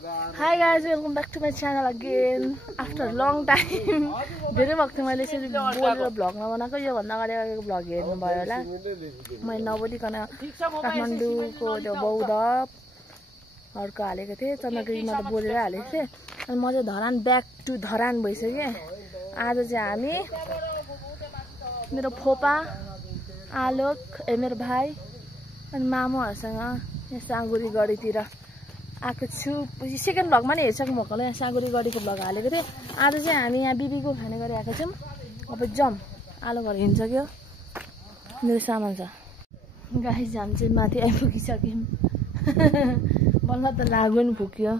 Hi guys, welcome back to my channel again after a long time. धेरै वक्त मैले यसरी बोलेर भ्लग नबनाएको यो भन्दा अगाडिको भ्लग हेर्नु भयो होला। मैले नबोलिकन काठमाडौँको त्यो बौद्ध हर्क हालेको थिएँ, चन्द्रगिरीमा त बोलेर हालेको थिएँ। अनि म चाहिँ धरान ब्याक टु धरान भइसकेँ। आज चाहिँ हामी मेरो फोपा आलोक मेरो भाइ अनि मामुहरुसँग यहाँ साँगुरी गढीतिर आएको छु। सेकेन्ड भ्लगमा नै हेर्छौँ भएको होला, यहाँ साँगुरी गढीको भ्लग हालेको थिएँ। आज चाहिँ हामी यहाँ बिबीको खाने गरी आएको छौँ। अब जम आलो घर हिँड्सक्यो, मेरो सामान छ। गाई जाम चाहिँ माथि आइपुगिसक्यौँ। बल्ल त लाग्यो नि फुक्यो।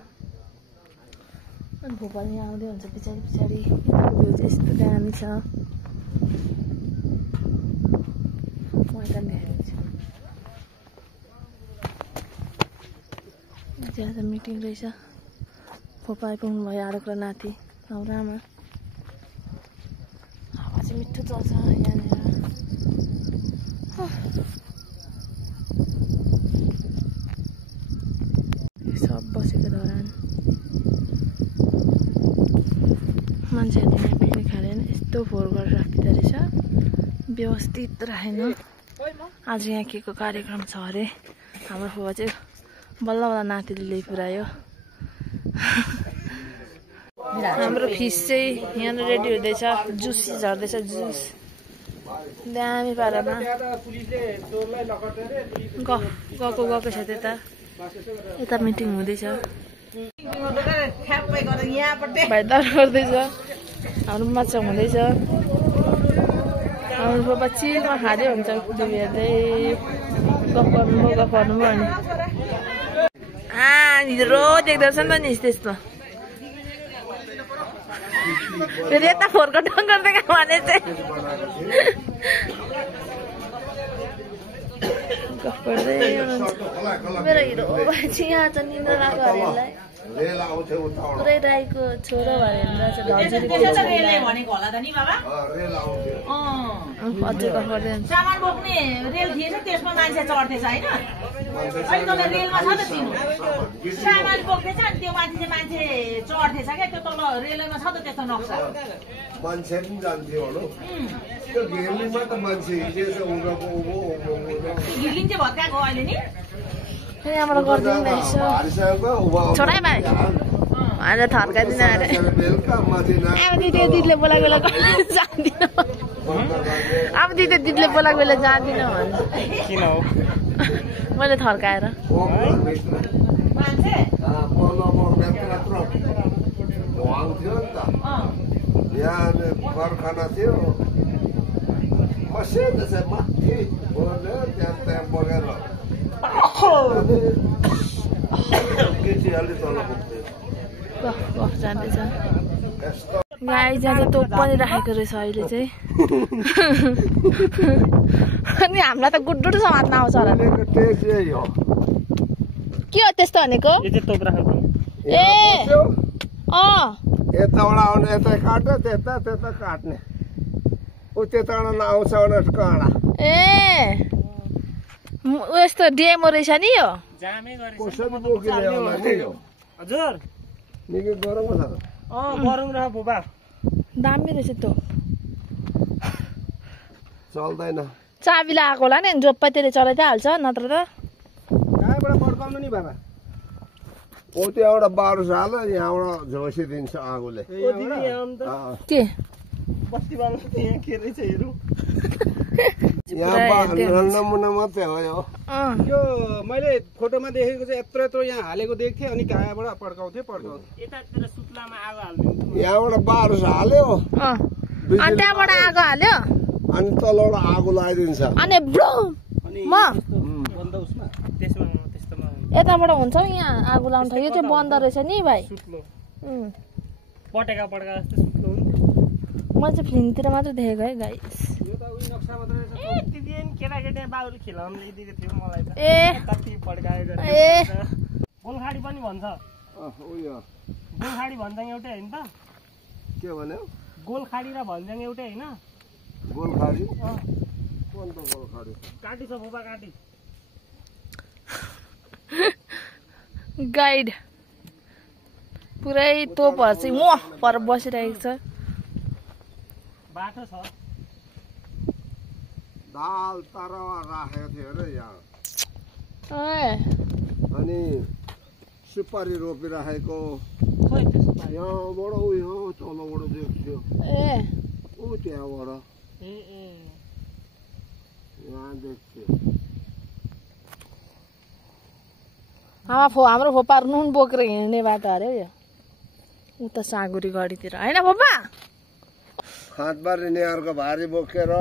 अनि भोपाल यहाँ आउँदै हुन्छ पछाडि पछाडि। भ्यू चाहिँ यस्तो दामी छ। मैदान देखाइदिन्छु। ज्यादा मिटिङ रहेछ। फोपा आइपुग्नु भयो, आरोक र नाति हाउडामा। हावा चाहिँ मिठो चल्छ यहाँनिर। सब बसेको धरान। मान्छेहरूले यहाँ पिकनिक खाँदैन, यस्तो फोहोर गरेर राखिँदो रहेछ, व्यवस्थित राखेन। आज यहाँ के को कार्यक्रम छ अरे। हाम्रो फोपा चाहिँ बल्ल बल्ल नातिले ल्याइ पुऱ्यायो। हाम्रो फिस चाहिँ यहाँ रेडी हुँदैछ, जुसी झर्दैछ, जुस दामी पारामा। गएको छ त्यता, यता मिटिङ हुँदैछ। भाइ दर गर्दैछ, हाम्रो माछा हुँदैछ। हाम्रो फोपा चिलमा खाँदै हुन्छ, टिभी हेर्दै गफ गर्नुभयो अनि हिरो देख्दो रहेछ नि त नि त्यस्तो। फेरि यता फोहोरको ढङ गर्दै गयो भने चाहिँ गफ गर्दै हुनुहुन्छ। मेरो हिरो भाइ चाहिँ यहाँ छ, निन्द्रा लाग्यो हरेलाई। पुरै राईको छोरो भएर अझै गफ गर्दै हुन्छ। सामान बोक्ने रेल थिएछ, त्यसमा मान्छे चढ्थेछ होइन। अहिले रेलमा छ त तिम्रो सामान बोक्दैछ, अनि त्यो माथि चाहिँ मान्छे चढ्थेछ क्या। त्यो तल रेलमा छ त त्यस्तो नक्सा। मान्छे पनि जान्थ्यो होला त्यो घिर्लिङमा त मान्छे हिँडेछ उनीहरूको घिर्लिङ चाहिँ भत्काएको अहिले नि। यहाँबाट गरिदिनु रहेछ छोडा भाइ, अहिले थर्काइदिनु अरे। अब दिदीले बोलाएको बेला जान्दिनँ, अब दिदीले बोलाएको बेला जान्दिनँ भन्छ। किन हो मैले थर्काएर यहाँ कारखाना थियो, मसिनो चाहिँ माथि त्यहाँ बगेर जाँदैछ। गाई जाँदा तोप पनि राखेको रहेछ अहिले चाहिँ। अनि हामीलाई त गुड्डुड समात्न आउँछ होला। के हो त्यस्तो भनेको? ए यताबाट आउने यता काट्यो, त्यता त्यता काट्ने, ऊ त्यताबाट नआउँछ भने काँडा। ए यस्तो डेमो रहेछ नि यो। कसरी बोकिने होला नि यो? हजुर निकै गरौँ छ। गरौँ र फोपा, दामी रहेछ त्यो। चल्दैन, चाबी लगाएको होला नि, जोप्पा त्यसले चलाइदिइ हाल्छ, नत्र त कहाँबाट पड्काउनु नि बाबा? ओ त्यहाँबाट बाह्र साल यहाँबाट झोसिदिन्छ आगोले। के बस्तीमा के रहेछ हेरौँ। यहाँ नमुना मात्रै हो यो। यो मैले फोटोमा देखेको चाहिँ यत्रो यत्रो यहाँ हालेको देख्थेँ, अनि कहाँबाट पड्काउँथे यतातिर सुत्लामा आगो हाल्थ्यो। यहाँबाट बाह्र हाल्यो, अनि त्यहाँबाट आगो हाल्यो, अनि तलबाट आगो लगाइदिन्छ। अनि यताबाट हुन्छ यहाँ आगो लाउनु। यो चाहिँ बन्द रहेछ नि भाइ। पटेका पड्का जस्तो सुत्लो हो नि। मैले चाहिँ फिल्मतिर मात्रै देखेको है गाइस। केटाकेटी बाबुले खेलाउनु ल्याइदिएको थियो मलाई त। कति पड्कायो गोलखाडी पनि भन्छ। गोलखाडी भन्छन् एउटै होइन त? के भन्यो? गोलखाडी र भन्छन् एउटै होइन? गोलखाडी कुन त गोलखाडी? काटी छ फोपा, काटी। गाइड पुरै तोपहरू चाहिँ म पर बसिरहेको छ। बाटो छ दाल तरवा राखेको थियो अरे यहाँ ए अनि सुपारी रोपिराखेको खोइ त्यसो भए यहाँबाट उयो तलबाट देख्थ्यो ए ऊ त्यहाँबाट ए यहाँ देख्थ्यो हाम्रो फोपाहरू नुन बोकेर हिँड्ने बाटो अरे यो उता साँगुरी गढीतिर होइन फोपा खाँदबारी नेहरूको भारी बोकेर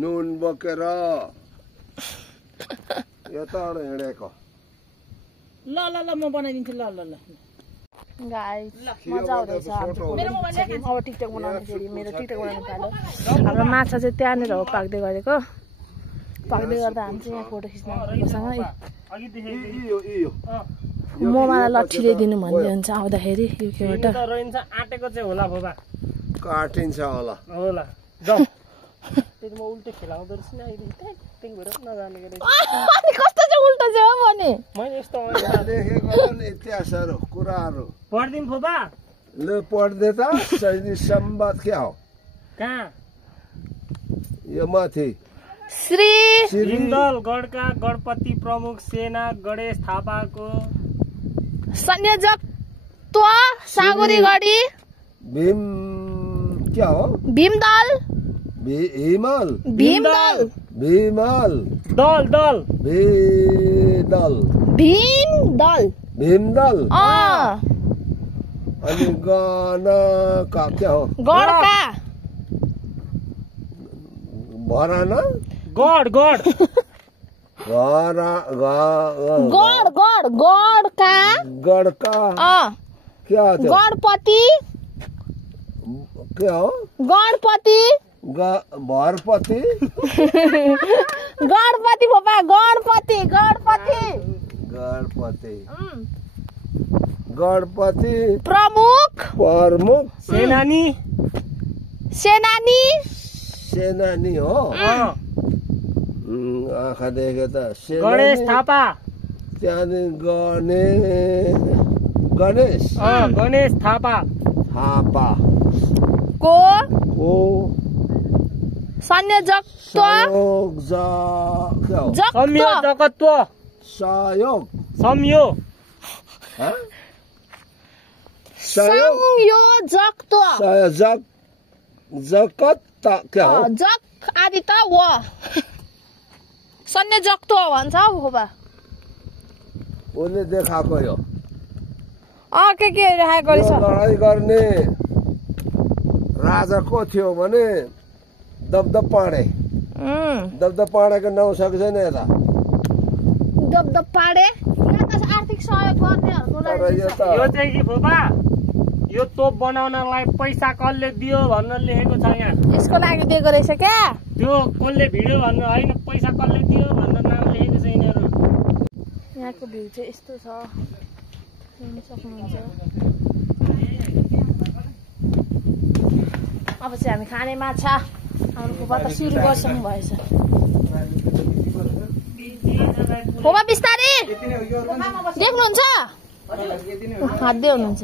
नुन बोकेर यताबाट हिँडेको ल ल ल म बनाइदिन्छु ल ल ल गाइस मजा आउँदैछ अब टिकटक बनाउँदाखेरि मेरो टिकटक बनाउनु थाल्यो हाम्रो माछा चाहिँ त्यहाँनिर हो पाक्दै गरेको पाक्दै गर्दा हामी चाहिँ यहाँ फोटो खिच्न मलाई लच्छीले दिनु भन्दै हुन्छ आउँदाखेरि युकेबाट रहन्छ आटेको चाहिँ होला बाबा काटिन्छ होला होला जाऊ फेरि म उल्टो खेलाउँदो रहेछ नि अहिले त्यही भएर नजाने गरेँ कस्तो चाहिँ उल्टो चाहिँ हो भने मैले यस्तो देखेको नि इतिहासहरू कुराहरू पढ्दिउँ फोपा ले पढ्दै त सैनिक सम्वाद क्या हो कहाँ यो माथि श्री हिन्दल गढका गणपति प्रमुख सेना गणेश थापाको संयोजकत्व साँगुरी गढी भीम क्या हो भीमदल हिमल भीमदल भीमल दल दल भीदल भीमदल भीमदल अँ अनि गणका क्या हो गढका भराना गढ गढ गढ गढ गढका गढका अँ क्या हो त्यो गणपति क्या हो गणपति भरपति गणपति फोपा गणपति गणपति गणपति गणपति प्रमुख प्रमुख सेनानी सेनानी सेनानी हो आँखा देखे त गणेश थापा त्यहाँदेखि गणेश गणेश थापा थापा को को संयोजकत्व संयोजकत्व सहयोग संयोग संयोजकत्व संयोजक जगत क्या हो जक आदि त व संयोजकत्व भन्छ हौ फोपा उसले देखाएको यो के राखेको रहेछ लडाइँ गर्ने राजा को थियो भने दबदपाडे दबदपाडेको नाउँ सक्छ नि यता दबदपाडे यहाँ त आर्थिक सहयोग गर्नेहरूको लागि यो चाहिँ कि फोपा यो तोप बनाउनलाई पैसा कसले दियो भनेर लेखेको छ यहाँ यसको लागि दिएको रहेछ क्या त्यो कसले भिडियो भन्नु होइन पैसा कसले दियो भनेर नाम लेखेको छ यिनीहरू यहाँको भ्यू चाहिँ यस्तो छ हेर्न सक्नुहुन्छ अब चाहिँ हामी खाने माछा हाम्रो फोपा त सुरु गर्छौँ भएछ फोपा बिस्तारै देख्नुहुन्छ खाँदै हुनुहुन्छ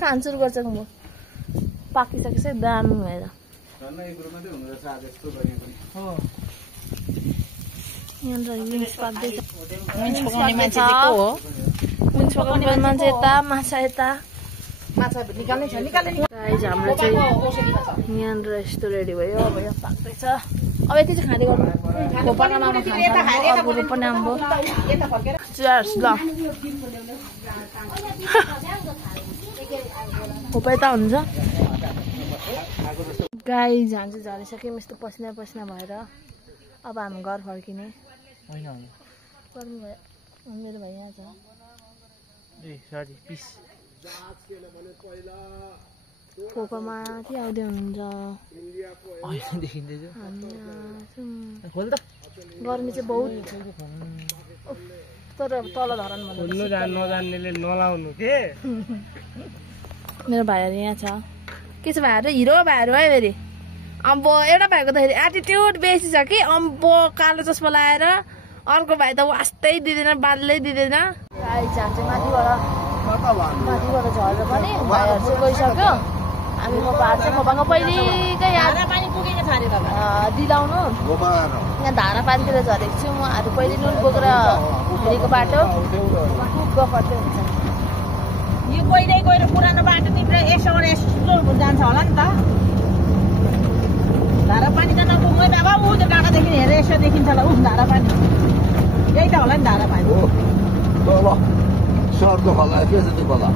खान सुरु गर्छ म पाकिसकेछ दामी भएर मान्छे यता माछा यता निकाल्ने छ निकाल्ने हाम्रो चाहिँ यहाँनिर यस्तो रेडी भयो अब यो पाक्दैछ अब यति चाहिँ खाँदै गर्नु खोपनामा खान्छ अर्को पनि आम्बो चर्स ल खोपै त हुन्छ गाई झान्छ झरिसक्यौँ यस्तो पसिना पसिना भएर अब हामी घर फर्किने मेरो भाइ यहाँ छ खोपा माथि आउँदै हुनुहुन्छ गर्मी चाहिँ बहुत तर तल धरान नजान्नेले नलाउनु के मेरो भाइहरू यहाँ छ के छ भाइहरू हिरो भाइहरू है फेरि अम्बो एउटा भाइको त एटिट्युड बेसी छ कि अम्बो कालो चस्मा लगाएर अर्को भाइ त वास्तै दिँदैन बाल्लै दिँदैन गाई जान्छ माथिबाट झरेर पनि भाइहरू चाहिँ गइसक्यो हामी म बार चाहिँ खोपाको पहिलेकै धारा पानी पुगेको छ अरे बाबा दिलाउनु यहाँ धारा पानीतिर झरेको छु उहाँहरू पहिले नुन बोकेर हिँडेको बाटो गफर्दै हुन्छ यो गइदै गएर पुरानो बाटो तिम्रो यसोबाट यस्तो जान्छ होला नि त धारा पानी त नपुग्नु बाबा ऊ त्यो डाँडादेखि हेरेर यसो देखिन्छ होला ऊ धारा पानी यही त होला नि धारा पानी सर्दो खोला के छ त्यो खोला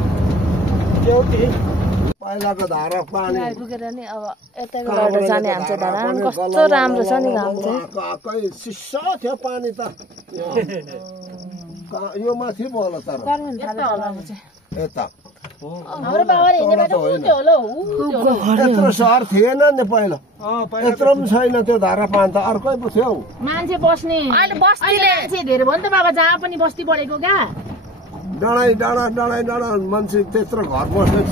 पहिलाको धारा पानी आइपुगेर नि अब यतैबाट जाने हामी चाहिँ धारा कस्तो राम्रो छ नि घाम चाहिँ सिस्सा थियो पानी त यो माथि बोल तर यता हाम्रो बाबाले हिँड्ने बाटो ऊ त्यो होला यत्रो सहर थिएन नि पहिला यत्रो पनि छैन त्यो धारा पानी त अर्कै पो थियो मान्छे बस्ने अहिले मान्छे धेरै भयो नि त बाबा जहाँ पनि बस्ती बढेको क्या डाँडा मान्छे त्यत्रो घर बस्ने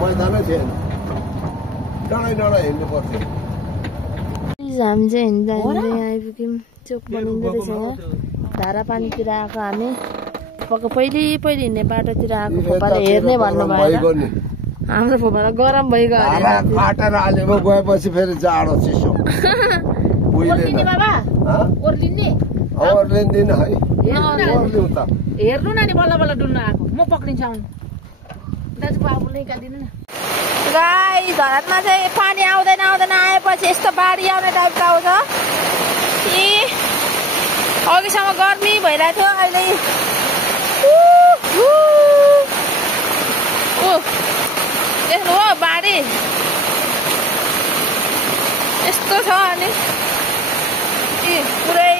मैदानै थिएन डाँडा हिँड्नु पर्थ्यो हामी चाहिँ हिँड्दा हिँड्दै आइपुग्यौँ चोक बनिँदो रहेछ धारा पानीतिर आएको हामी पक्क पहिले हिँड्ने बाटोतिर आएको फोपाले हेर्ने भन्नु भयो हाम्रो फोपालाई गरम भइगयो काटेर हालेमा गएपछि फेरि जाडो चिसो ओर्लिँदिन है हेर्नु न नि बल्ल बल्ल डुल्नु आएको म पक्रिन्छु आउनु दाजु बाबुले निकालिदिनु न गाई धरानमा चाहिँ पानी आउँदैन आएपछि यस्तो बाढी आउने टाइपको आउँछ अघिसम्म गर्मी भइरहेको थियो अहिले देख्नु हो बाढी यस्तो छ अनि पुरै